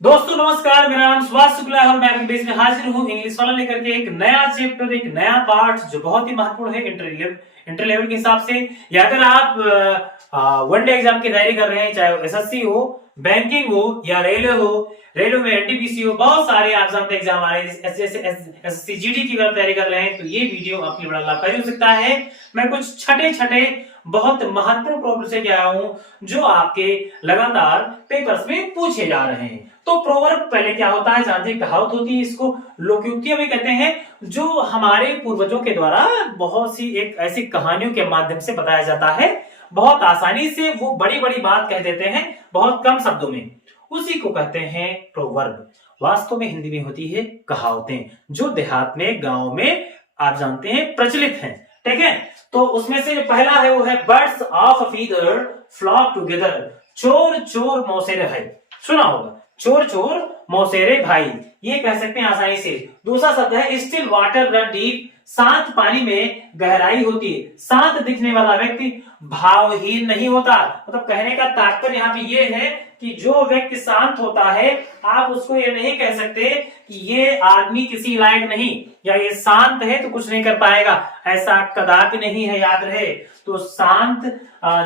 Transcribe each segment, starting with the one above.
दोस्तों नमस्कार, मेरा नाम सुभाष शुक्ला है और मैं अभी में हाजिर हूँ इंग्लिश वाला लेकर के एक नया चैप्टर, एक नया पार्ट जो बहुत ही महत्वपूर्ण है इंटर लेवल के हिसाब से। या अगर आप वन डे एग्जाम की तैयारी कर रहे हैं, चाहे एसएससी हो, बैंकिंग हो या रेलवे में एनटीपीसी हो, बहुत सारे आप जानते हैं एग्जाम आ रहे हैं, एसएससी जीडी की अगर तैयारी कर रहे हैं तो ये वीडियो आपके लिए बड़ा लाभकारी हो सकता है। मैं कुछ छठे बहुत महत्वपूर्ण प्रॉब्लम से आया हूँ जो आपके लगातार पेपर्स में पूछे जा रहे हैं। तो प्रोवर्ब पहले क्या होता है जानते हैं, कहावत होती है, इसको लोकोक्तियां भी कहते हैं, जो हमारे पूर्वजों के द्वारा बहुत सी एक ऐसी कहानियों के माध्यम से बताया जाता है। बहुत आसानी से वो बड़ी बड़ी बात कह देते हैं बहुत कम शब्दों में, उसी को कहते हैं प्रोवर्ब। वास्तव में हिंदी में होती है कहावतें, जो देहात में गांव में आप जानते हैं प्रचलित हैं। ठीक है, तो उसमें से पहला है वो है birds of a feather flock together, चोर चोर मौसेरे भाई। सुना होगा, चोर चोर मौसेरे भाई, ये कह सकते हैं आसानी से। दूसरा शब्द है स्टिल वाटर रन डीप, शांत पानी में गहराई होती है। शांत दिखने वाला व्यक्ति भावहीन नहीं होता। मतलब कहने का तात्पर्य यहाँ पे ये है कि जो व्यक्ति शांत होता है, आप उसको ये नहीं कह सकते कि ये आदमी किसी लायक नहीं, या ये शांत है तो कुछ नहीं कर पाएगा, ऐसा कदापि नहीं है, याद रहे। तो शांत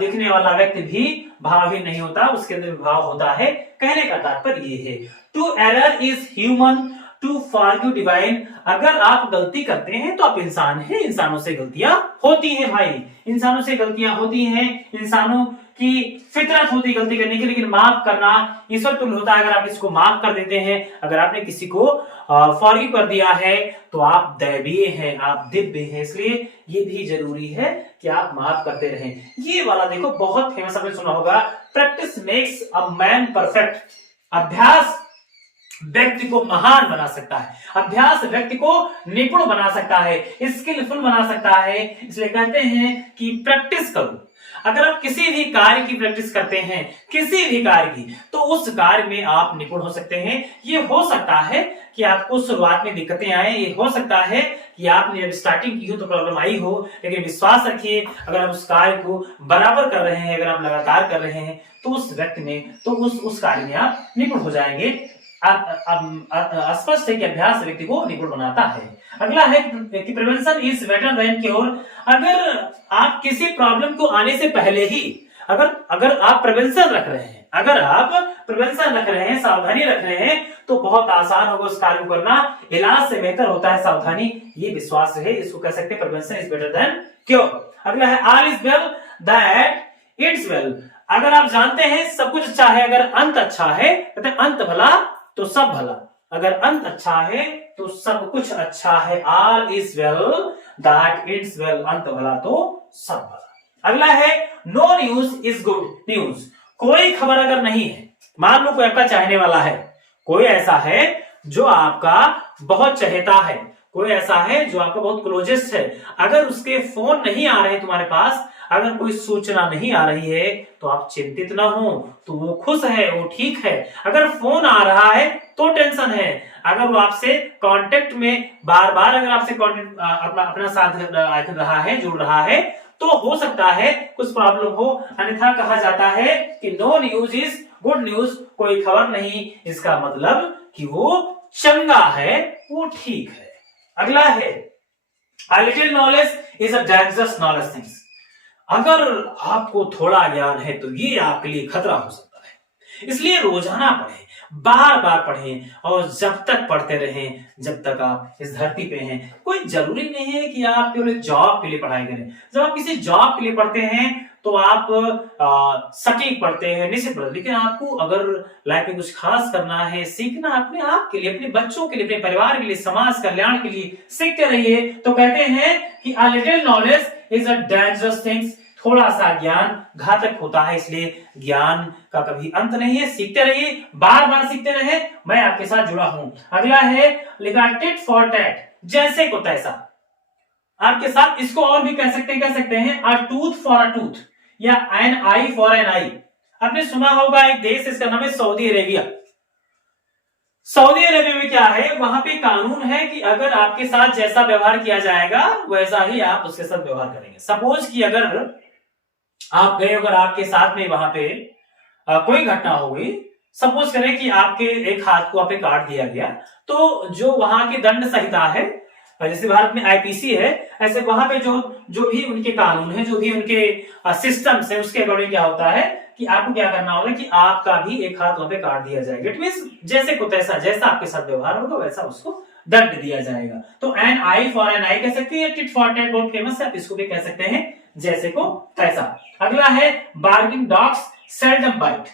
दिखने वाला व्यक्ति भी भावहीन नहीं होता, उसके अंदर भाव होता है। कहने का तात्पर्य ये है to error is human to forgive divine. अगर आप गलती करते हैं तो आप इंसान हैं, इंसानों से गलतियां होती हैं भाई, इंसानों से गलतियां होती हैं, इंसानों की फितरत होती है गलती करने की, लेकिन माफ करना ईश्वर तुल्य होता है। अगर आप किसी को माफ कर देते हैं, अगर आपने किसी को फॉरगिव कर दिया है तो आप दैवीय हैं, आप दिव्य हैं। इसलिए ये भी जरूरी है कि आप माफ करते रहें। ये वाला देखो बहुत फेमस, आपने सुना होगा, practice makes a man perfect. अभ्यास व्यक्ति को महान बना सकता है, अभ्यास व्यक्ति को निपुण बना सकता है, स्किलफुल बना सकता है। इसलिए कहते हैं कि प्रैक्टिस करो। अगर आप किसी भी कार्य की प्रैक्टिस करते हैं, किसी भी कार्य की, तो उस कार्य में आप निपुण हो सकते हैं। ये हो सकता है कि आपको शुरुआत में दिक्कतें आए, ये हो सकता है कि आपने जब स्टार्टिंग की हो तो प्रॉब्लम आई हो, लेकिन विश्वास रखिए अगर आप उस कार्य को बराबर कर रहे हैं, अगर आप लगातार कर रहे हैं, तो उस व्यक्ति में, तो उस कार्य में आप निपुण हो जाएंगे। स्पष्ट है कि अभ्यास व्यक्ति को निपुण बनाता है। अगला है कि prevention is better than cure. अगर आप किसी प्रॉब्लम को आने से पहले ही अगर आप प्रिवेंशन रख रहे हैं, अगर आप प्रिवेंशन रख रहे हैं, सावधानी रख रहे हैं, तो बहुत आसान होगा उस कार्य को करना। इलाज से बेहतर होता है सावधानी, ये विश्वास है, इसको कह सकते हैं prevention is better than cure. अगला है all is well that it's well. अगर आप जानते हैं सब कुछ अच्छा है, अगर अंत अच्छा है, कहते हैं अंत भला तो सब भला। अगर अंत अच्छा है तो सब कुछ अच्छा है। All is well that it's well, अंत भला तो सब भला। अगला है no news is good news. कोई खबर अगर नहीं है, मान लो कोई आपका चाहने वाला है, कोई ऐसा है जो आपका बहुत चहेता है, कोई ऐसा है जो आपका बहुत क्लोजेस्ट है, अगर उसके फोन नहीं आ रहे हैं तुम्हारे पास, अगर कोई सूचना नहीं आ रही है, तो आप चिंतित ना हो, तो वो खुश है, वो ठीक है। अगर फोन आ रहा है तो टेंशन है। अगर वो आपसे कांटेक्ट में बार बार अगर आपसे कांटेक्ट अपना साथ रहा है, जुड़ रहा है, तो हो सकता है कुछ प्रॉब्लम हो। अन्यथा कहा जाता है कि no news is good news. कोई खबर नहीं, इसका मतलब कि वो चंगा है, वो ठीक है। अगला है a little knowledge is a dangerous knowledge things। अगर आपको थोड़ा ज्ञान है तो ये आपके लिए खतरा हो सकता है। इसलिए रोजाना पढ़ें, बार बार पढ़ें, और जब तक पढ़ते रहें जब तक आप इस धरती पे हैं। कोई जरूरी नहीं है कि आप केवल जॉब के लिए पढ़ाई करें। जब आप किसी जॉब के लिए पढ़ते हैं तो आप सटीक पढ़ते हैं, निश्चित पढ़ते, लेकिन आपको अगर लाइफ में कुछ खास करना है, सीखना अपने आप के लिए, अपने बच्चों के लिए, अपने परिवार के लिए, समाज कल्याण के लिए सीखते रहिए। तो कहते हैं कि a little knowledge is a dangerous things। थोड़ा सा ज्ञान घातक होता है, इसलिए ज्ञान का कभी अंत नहीं है। सीखते रहिए, बार बार सीखते रहे। मैं आपके साथ जुड़ा हूं। अगला है लिखा टिट फॉर टैट, जैसे को तैसा। आपके साथ इसको और भी कह सकते हैं अ टूथ फॉर अ टूथ, या एन आई फॉर एन आई। आपने सुना होगा एक देश, इसका नाम है सऊदी अरेबिया। सऊदी अरेबिया में क्या है, वहां पे कानून है कि अगर आपके साथ जैसा व्यवहार किया जाएगा वैसा ही आप उसके साथ व्यवहार करेंगे। सपोज कि अगर आप गए, अगर आपके साथ में वहां पे कोई घटना हो गई, सपोज करें कि आपके एक हाथ को आपे काट दिया गया, तो जो वहां की दंड संहिता है, जैसे भारत में आईपीसी है, ऐसे वहां पे जो जो भी उनके कानून है, जो भी उनके सिस्टम्स है, उसके अकॉर्डिंग क्या होता है कि आपको क्या करना होगा कि आपका भी एक हाथ वहां पे काट दिया जाएगा। इट मींस जैसे को तैसा, जैसा आपके साथ व्यवहार होगा वैसा उसको दंड दिया जाएगा। तो एन आई फॉर एन आई कह सकते हैं, टिट फॉर टैट बहुत फेमस है, आप इसको भी कह सकते हैं जैसे को तैसा। अगला है बार्किंग डॉग्स सेल्डम बाइट,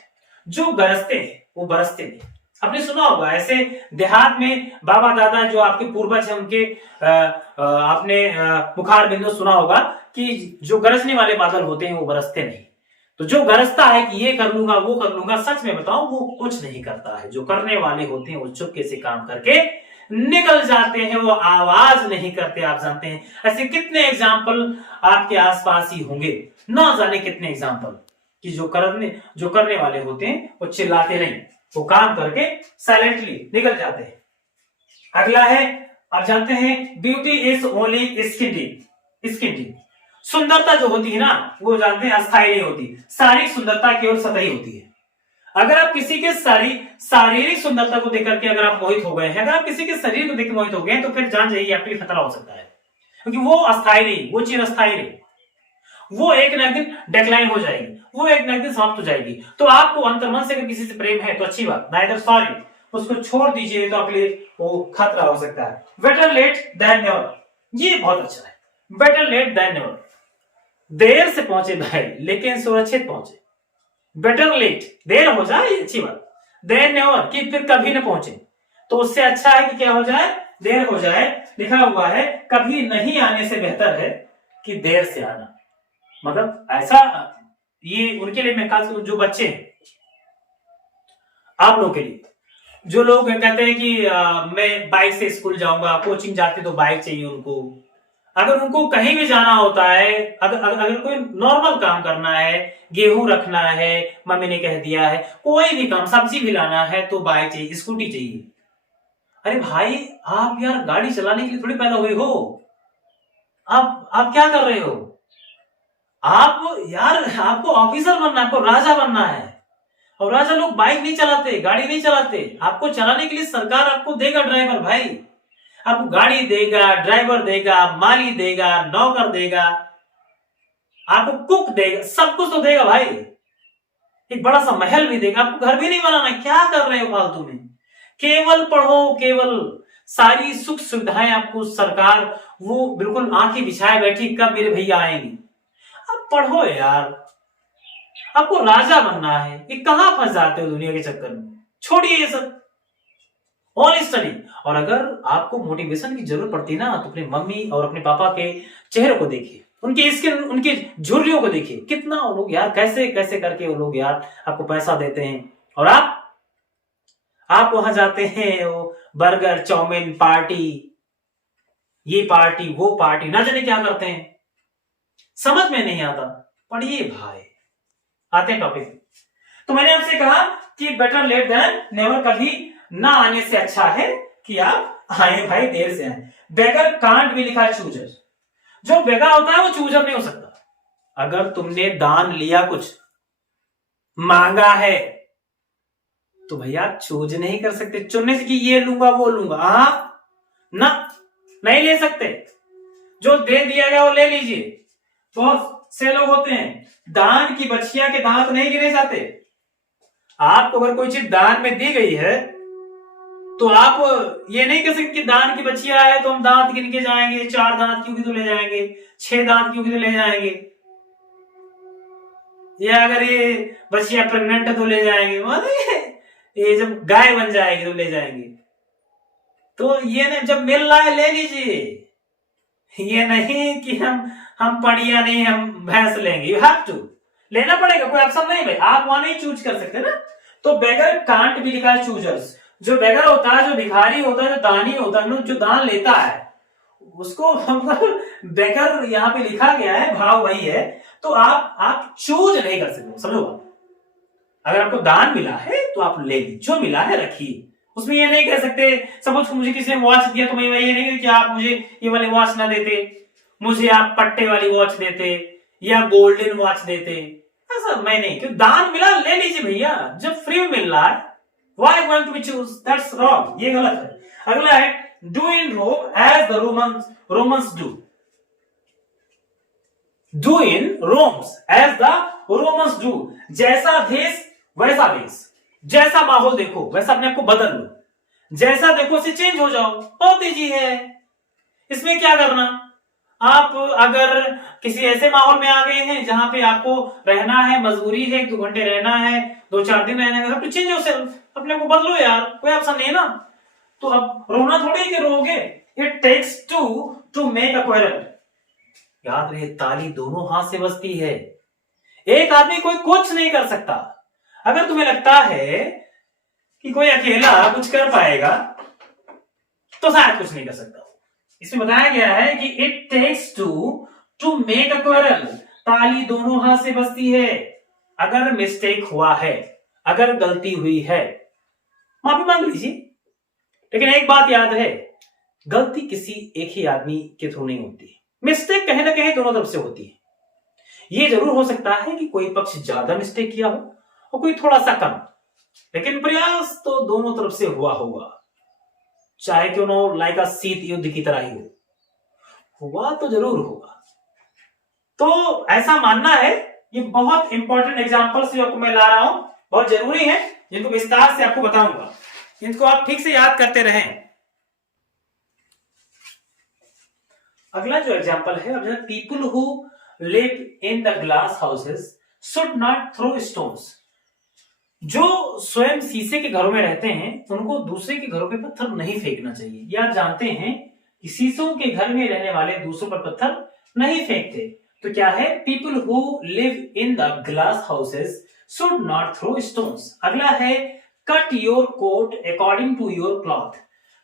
जो गरजते हैं वो बरसते नहीं। आपने सुना होगा ऐसे देहात में बाबा दादा जो आपके पूर्वज हैं उनके आपने मुखार बिंदु सुना होगा कि जो गरजने वाले बादल होते हैं वो बरसते नहीं। तो जो गरजता है कि ये कर लूंगा वो कर लूंगा, सच में बताऊं वो कुछ नहीं करता है। जो करने वाले होते हैं वो चुपके से काम करके निकल जाते हैं, वो आवाज नहीं करते। आप जानते हैं ऐसे कितने एग्जाम्पल आपके आसपास ही होंगे, ना जाने कितने एग्जाम्पल, कि जो करने वाले होते हैं वो चिल्लाते नहीं, वो काम करके साइलेंटली निकल जाते हैं। अगला है, आप जानते हैं beauty is only skin deep. सुंदरता जो होती है ना, वो जानते हैं अस्थायी नहीं होती, शारीरिक सुंदरता केवल सतही होती है। अगर आप किसी के शारीरिक सुंदरता को देख करके अगर आप मोहित हो गए हैं, अगर आप किसी के शरीर को देख के मोहित हो गए हैं, तो फिर जान जाइए आपके लिए खतरा हो सकता है, क्योंकि वो अस्थायी नहीं, वो चीज अस्थायी नहीं, वो एक न एक दिन डिक्लाइन हो जाएगी, वो एक न एक दिन समाप्त हो जाएगी। तो आपको अंतर्मन से अगर किसी से प्रेम है तो अच्छी बात, नाइदर सॉरी, उसको छोड़ दीजिए तो आपके लिए वो खतरा हो सकता है। बेटर लेट देन नेवर, ये बहुत अच्छा है। बेटर लेट देन नेवर, देर से पहुंचे भाई लेकिन सुरक्षित पहुंचे। बेटर लेट, देर हो जाए ये अच्छी बात, देन नेवर कि फिर कभी न पहुंचे, तो उससे अच्छा है कि क्या हो जाए, देर हो जाए। लिखा हुआ है कभी नहीं आने से बेहतर है कि देर से आना। मतलब ऐसा, ये उनके लिए मैं खास जो बच्चे हैं, आप लोगों के लिए, जो लोग कहते हैं कि मैं बाइक से स्कूल जाऊंगा, कोचिंग जाते तो बाइक चाहिए उनको। अगर उनको कहीं भी जाना होता है, अगर कोई नॉर्मल काम करना है, गेहूं रखना है, मम्मी ने कह दिया है, कोई भी काम, सब्जी भी लाना है, तो बाइक चाहिए, स्कूटी चाहिए। अरे भाई आप यार गाड़ी चलाने के लिए थोड़ी पैदा हुए हो, आप क्या कर रहे हो? आप यार, आपको ऑफिसर बनना है, आपको राजा बनना है। और राजा लोग बाइक नहीं चलाते, गाड़ी नहीं चलाते। आपको चलाने के लिए सरकार आपको देगा ड्राइवर भाई, आपको गाड़ी देगा, ड्राइवर देगा, माली देगा, नौकर देगा, आपको कुक देगा, सब कुछ तो देगा भाई। एक बड़ा सा महल भी देगा, आपको घर भी नहीं बनाना। क्या कर रहे हो फालतू में? केवल पढ़ो, केवल सारी सुख सुविधाएं आपको सरकार वो बिल्कुल आंखें बिछाए बैठी, कब मेरे भैया आएंगे। अब पढ़ो यार, आपको राजा बनना है। ये कहां फंस जाते हो दुनिया के चक्कर में? छोड़िए ये सब, ऑल स्टडी। और अगर आपको मोटिवेशन की जरूरत पड़ती ना, तो अपने मम्मी और अपने पापा के चेहरे को देखिए, उनकी स्किन, उनकी झुर्रियों को देखिए, कितना वो लोग यार कैसे कैसे करके वो लोग यार आपको पैसा देते हैं, और आप वहां जाते हैं, वो बर्गर चाउमीन पार्टी, ये पार्टी वो पार्टी, ना जाने क्या करते हैं, समझ में नहीं आता। पढ़िए भाई। आते हैं टॉपिक। तो मैंने आपसे कहा कि बेटर लेट देन नेवर, कभी ना आने से अच्छा है कि आप आए भाई, देर से आए। बेगर कांट भी लिखा है चूजर, जो बेगा होता है वो चूजर नहीं हो सकता। अगर तुमने दान लिया, कुछ मांगा है, तो भैया चूज नहीं कर सकते चुनने से कि ये लूंगा वो लूंगा, ना, नहीं ले सकते। जो दे दिया गया वो ले लीजिए। बहुत से लोग होते हैं दान की बछिया के दांत नहीं गिने जाते। आपको अगर कोई चीज दान में दी गई है, तो आप ये नहीं कह सकते कि दान की बच्चियां है तो हम दांत गिन के जाएंगे, 4 दांत क्यों की तो ले जाएंगे, 6 दांत क्यों की तो ले जाएंगे, या अगर ये बच्चियां प्रेग्नेंट है तो ले जाएंगे, ये जब गाय बन जाएगी तो ले जाएंगे। तो ये नहीं, जब मिल रहा है ले लीजिए। ये नहीं कि हम पड़िया नहीं, हम भैंस लेंगे। यू हैव टू, लेना पड़ेगा, कोई ऑप्शन नहीं भाई, आप वहां नहीं चूज कर सकते ना। तो बेगर कांट भी लिखा है चूजर्स। जो बेगर होता है, जो भिखारी होता है, जो दानी होता है, जो दान लेता है, उसको बेगर यहाँ पे लिखा गया है, भाव वही है। तो आप चूज नहीं कर सकते, समझो। अगर आपको दान मिला है तो आप ले लीजिए, जो मिला है रखिए। उसमें ये नहीं कह सकते, सपोज मुझे किसी ने वॉच दिया तो मैं ये नहीं कि आप मुझे ये वाली वॉच ना देते, मुझे आप पट्टे वाली वॉच देते या गोल्डन वॉच देते, ऐसा मैं नहीं। क्यों? दान मिला ले लीजिए भैया, जब फ्री में मिल रहा है Why going to be choose? That's wrong. ये गलत है। अगला है do in Rome as the Romans do. Do in Rome as the Romans do. जैसा देश वैसा देश, जैसा माहौल देखो वैसा अपने आप को बदल लो, जैसा देखो उसे चेंज हो जाओ। बहुत ईजी है, इसमें क्या करना। आप अगर किसी ऐसे माहौल में आ गए हैं जहां पे आपको रहना है, मजबूरी है, 1-2 घंटे रहना है, 2-4 दिन रहना है, तो चेंज हो सेल्फ, अपने को बदलो यार, कोई ऑप्शन नहीं है ना। तो अब रोना थोड़ी कि रोगे। It takes two make a quarrel. याद रहे, ताली दोनों हाथ से बजती है, एक आदमी कोई कुछ नहीं कर सकता। अगर तुम्हें लगता है कि कोई अकेला कुछ कर पाएगा तो शायद कुछ नहीं कर सकता। इसमें बताया गया है कि it takes two make a quarrel. ताली दोनों हाथ से बजती है। अगर मिस्टेक हुआ है, अगर गलती हुई है, माफी मांग लीजिए। लेकिन एक बात याद है, गलती किसी एक ही आदमी के थ्रू नहीं होती, मिस्टेक कहीं ना कहीं दोनों तरफ से होती है। ये जरूर हो सकता है कि कोई पक्ष ज्यादा मिस्टेक किया हो और कोई थोड़ा सा कम, लेकिन प्रयास तो दोनों तरफ से हुआ होगा, चाहे क्यों ना हो, लाइक शीत युद्ध की तरह ही हो, हुआ तो जरूर होगा। तो ऐसा मानना है। ये बहुत इंपॉर्टेंट एग्जांपल्स जो मैं ला रहा हूं, बहुत जरूरी है, जिनको विस्तार से आपको बताऊंगा, इनको आप ठीक से याद करते रहें। अगला जो एग्जांपल है, अब people who live in the glass houses should not throw stones. जो स्वयं शीशे के घरों में रहते हैं उनको दूसरे के घरों पे पत्थर नहीं फेंकना चाहिए। ये आप जानते हैं कि शीशों के घर में रहने वाले दूसरों पर पत्थर नहीं फेंकते। तो क्या है, people who live in the glass houses should not throw stones. अगला है cut your coat according to your cloth.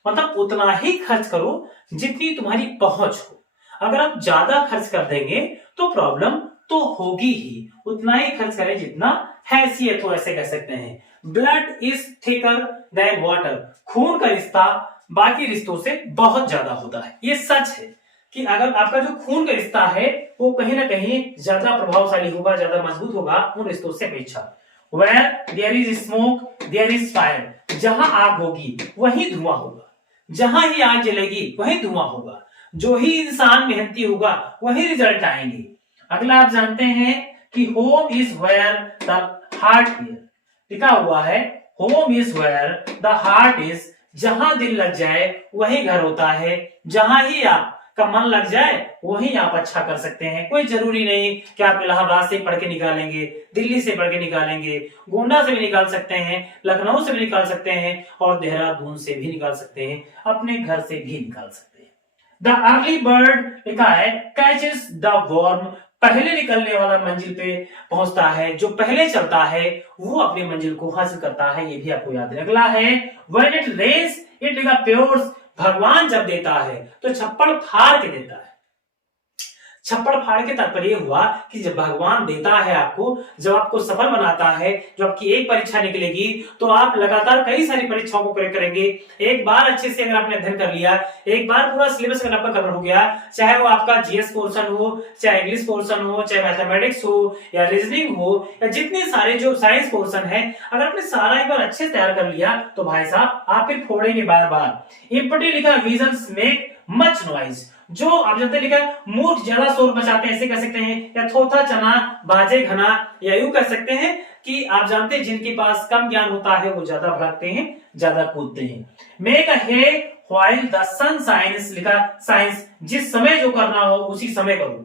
मतलब उतना ही खर्च करो जितनी तुम्हारी पहुंच हो। अगर आप ज्यादा खर्च कर देंगे तो प्रॉब्लम तो होगी ही, उतना ही खर्च करें जितना हैसियत हो, ऐसे कह सकते हैं। Blood is thicker than water. खून का रिश्ता बाकी रिश्तों से बहुत ज्यादा होता है। ये सच है कि अगर आपका जो खून का रिश्ता है वो कहीं ना कहीं ज्यादा प्रभावशाली होगा, ज्यादा मजबूत होगा उन रिश्तों से अपेक्षा। Where there is smoke, there is fire। जहां आग होगी वही धुआं होगा, जहां ही आग जलेगी वही धुआं होगा, जो ही इंसान मेहनती होगा वही रिजल्ट आएंगे। अगला आप जानते हैं कि home is where the heart is. लिखा हुआ है home is where the heart is. जहां दिल लग जाए वही घर होता है। जहां ही आपका मन लग जाए वही आप अच्छा कर सकते हैं। कोई जरूरी नहीं कि आप इलाहाबाद से पढ़ के निकालेंगे, दिल्ली से पढ़ के निकालेंगे, गोंडा से भी निकाल सकते हैं, लखनऊ से भी निकाल सकते हैं और देहरादून से भी निकाल सकते हैं, अपने घर से भी निकाल सकते हैं। द अर्ली बर्ड लिखा है कैचेस द वर्म। पहले निकलने वाला मंजिल पे पहुंचता है, जो पहले चलता है वो अपनी मंजिल को हासिल करता है। ये भी आपको याद है। अगला है व्हेन इट रेन्स इट प्योर्स। भगवान जब देता है तो छप्पड़ फाड़ के देता है। छप्पड़ फाड़ के तात्पर्य हुआ कि जब भगवान देता है आपको, जब आपको सफल बनाता है, जो आपकी एक परीक्षा निकलेगी तो आप लगातार कई सारी परीक्षाओं को क्रैक करेंगे। एक बार अच्छे से अगर आपने अध्ययन कर लिया, एक बार पूरा सिलेबस अगर आपका कवर हो गया, चाहे वो आपका जीएस पोर्शन हो, चाहे इंग्लिश पोर्शन हो, चाहे मैथमेटिक्स हो या रीजनिंग हो या जितने सारे जो साइंस पोर्शन है, अगर आपने सारा एक बार अच्छे से तैयार कर लिया तो भाई साहब आप फिर फोड़ेंगे बार बार। इंपॉर्टेंट लिखा विजन्स मेक मच नॉइज। जो आप जानते लिखा मूठ ज्यादा शोर मचाते हैं, ऐसे कह सकते हैं, या थोथा चना बाजे घना, या यूं कह सकते हैं कि आप जानते हैं जिनके पास कम ज्ञान होता है वो ज्यादा भागते हैं, ज्यादा कूदते हैं। Make a hay while the sun shines लिखा साइंस। जिस समय जो करना हो उसी समय करो।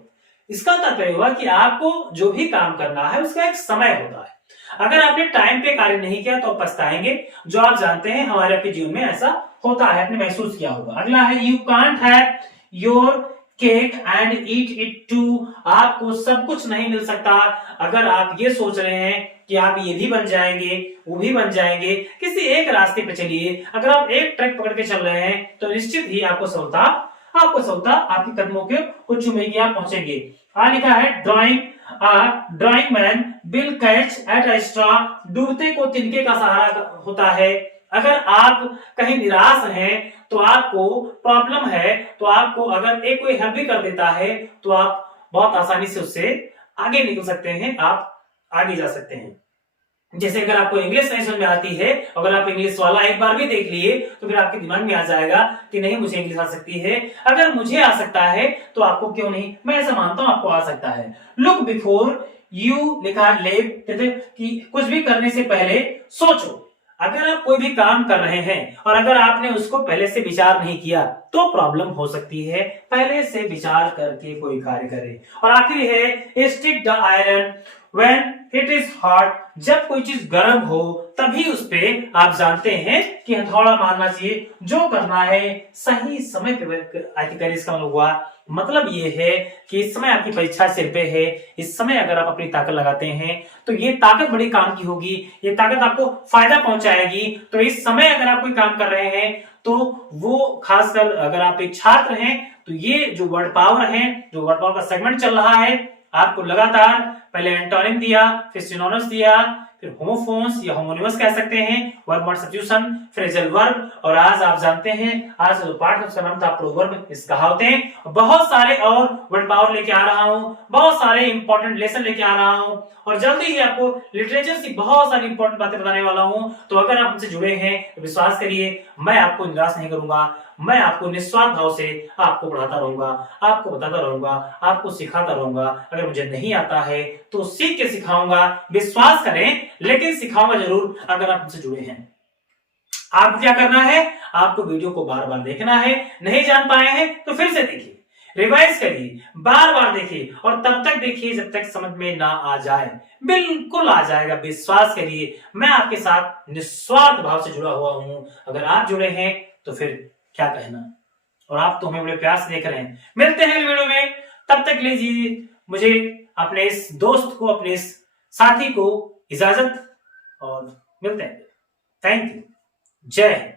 इसका तात्पर्य हुआ कि आपको जो भी काम करना है उसका एक समय होता है। अगर आपने टाइम पे कार्य नहीं किया तो पछताएंगे, जो आप जानते हैं हमारे आपके जीवन में ऐसा होता है, आपने महसूस किया होगा। अगला है you can't have your cake and eat it too. आपको सब कुछ नहीं मिल सकता। अगर आप ये सोच रहे हैं कि आप ये भी बन जाएंगे वो भी बन जाएंगे, किसी एक रास्ते पे चलिए। अगर आप एक ट्रैक पकड़ के चल रहे हैं तो निश्चित ही आपको सफलता आपके कदमों को चूमेगी, आप पहुंचेंगे। लिखा है drawing man will catch at a straw. डूबते को तिनके का सहारा होता है। अगर आप कहीं निराश हैं तो आपको प्रॉब्लम है, तो आपको अगर एक कोई हेल्प भी कर देता है तो आप बहुत आसानी से उससे आगे निकल सकते हैं, आप आगे जा सकते हैं। जैसे अगर आपको इंग्लिश नहीं समझ में आती है, अगर आप इंग्लिश वाला एक बार भी देख लिए तो फिर आपके दिमाग में आ जाएगा कि नहीं मुझे इंग्लिश आ सकती है। अगर मुझे आ सकता है तो आपको क्यों नहीं, मैं ऐसा मानता हूं आपको आ सकता है। लुक बिफोर यू लिखा लेप, कि कुछ भी करने से पहले सोचो। अगर आप कोई भी काम कर रहे हैं और अगर आपने उसको पहले से विचार नहीं किया तो प्रॉब्लम हो सकती है। पहले से विचार करके कोई कार्य करें। और आखिरी है stick the iron when it is hot, जब कोई चीज गर्म हो तभी उस पे आप जानते हैं कि हथौड़ा मारना चाहिए। जो करना है सही समय पे करें, इसका मतलब ये है कि इस समय आपकी परीक्षा सिर पे है, इस समय अगर आप अपनी ताकत लगाते हैं तो ये ताकत बड़ी काम की होगी, ये ताकत आपको फायदा पहुंचाएगी। तो इस समय अगर आप कोई काम कर रहे हैं तो वो खासकर अगर आप एक छात्र हैं तो ये जो वर्ड पावर है, जो वर्ड पावर का सेगमेंट चल रहा है, आपको लगातार पहले एंटोनिम दिया, फिर सिनोनिम्स दिया, फिर होमोफोन्स या होमोनिमस कह सकते हैं, verb word substitution, phrasal verb, और आज आप जानते हैं आज जो पाठ उसका नाम था प्रोवर्ब, इस कहावतें, बहुत सारे और वर्ड पावर लेके आ रहा हूं, बहुत सारे इंपॉर्टेंट लेसन लेके आ रहा हूं और जल्दी ही आपको लिटरेचर की बहुत सारी इंपॉर्टेंट बातें बताने वाला हूं। तो अगर आप हमसे जुड़े हैं तो विश्वास करिए मैं आपको निराश नहीं करूंगा, मैं आपको निस्वार्थ भाव से आपको पढ़ाता रहूंगा, आपको बताता रहूंगा, आपको सिखाता रहूंगा। अगर मुझे नहीं आता है तो सीख के सिखाऊंगा, विश्वास करें, लेकिन सिखाऊंगा जरूर। अगर आप हमसे जुड़े हैं आपको क्या करना है, आपको वीडियो को बार बार देखना है, नहीं जान पाए हैं तो फिर से देखिए, रिवाइज करिए, बार बार देखिए और तब तक देखिए जब तक समझ में ना आ जाए। बिल्कुल आ जाएगा, विश्वास करिए, मैं आपके साथ निस्वार्थ भाव से जुड़ा हुआ हूं। अगर आप जुड़े हैं तो फिर क्या कहना, और आप तो हमें बड़े प्यार से देख रहे हैं। मिलते हैं वीडियो में, तब तक लीजिए मुझे, अपने इस दोस्त को, अपने इस साथी को इजाजत और मिलते हैं। थैंक यू, जय हिंद।